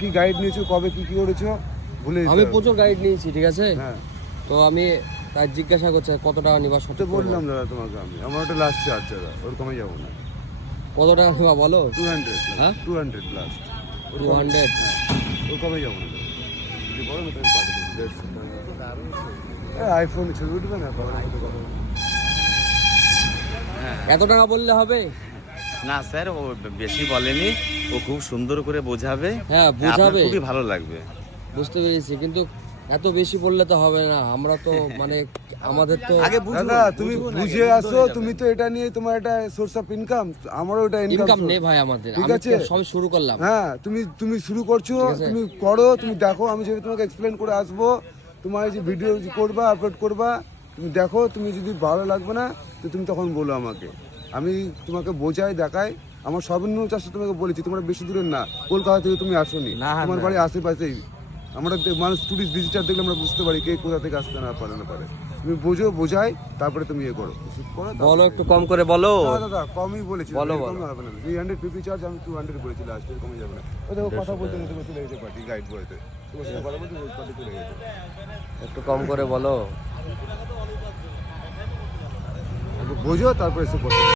কি গাইড নিয়েছো, কবে কি করেছো ভুলে আমি প্রচুর গাইড নিয়েছি, ঠিক আছে। হ্যাঁ, তো আমি তাই জিজ্ঞাসা করছি কত টাকা নিবা তো সঠিক বললাম দাদা তোমাকে, আমার ওটা লাস্ট চার্জ দাদা, ওর কমে যাবো না। কত টাকা নিবা বলো। 200, হ্যাঁ 200 লাস্ট। 200। ওর কমে যাবো না দাদা, যদি বলো না তুমি পাঠিয়ে দেবো। আইফোন ছবি উঠবে না, কথা বলতে। এত টাকা বললে হবে? না স্যার, ও বেশি বলেনি, ও খুব সুন্দর করে বোঝাবে। হ্যাঁ আপনার বোঝাবে, খুবই ভালো লাগবে। বুঝতে পেরেছি, কিন্তু এত বেশি বললে তো হবে না। আমরা তো মানে আমাদের তো আগে বুঝুন, দাদা তুমি বুঝে আসো, তুমি তো এটা নিয়ে তোমার একটা সোর্স অফ ইনকাম, আমারও এটা ইনকাম নেই ভাই আমাদের, ঠিক আমি আছে। তো সবে শুরু করলাম। হ্যাঁ, তুমি শুরু করছো, ঠিক আছে। তুমি করো, তুমি দেখো, আমি যেভাবে তোমাকে এক্সপ্লেন করে আসবো, তোমার যে ভিডিও করবা, আপলোড করবা, তুমি দেখো, তুমি যদি ভালো লাগবে না তো তুমি তখন বলো আমাকে, আমি তোমাকে বোঝাই দেখাই। আমার সর্বনিম্ন চাষটা তোমাকে বলেছি, তোমরা বেশি দূরের না, কলকাতা থেকে তুমি আসোনি, তোমার বাড়ি আশেপাশেই। আমরা মানুষ টুরিস্ট ভিজিটার দেখলে আমরা বুঝতে পারি কে কোথা থেকে আসতে না পারে না পারে। তুমি বোঝাই, তারপরে তুমি ইয়ে করো, বলো একটু কম করে বলো। দাদা কমই বলেছি, বলো, কমই হবে না। 350 চার্জ, আমি 200 বলেছি লাস্ট, এর কমে যাবে না। ও দেখো কথা বলতে তুমি চলে গেছে পার্টি গাইড বইতে, তোমার সাথে কথা বলতে পার্টি চলে গেছে। একটু কম করে বলো। বোঝো, তারপরে এসে কথা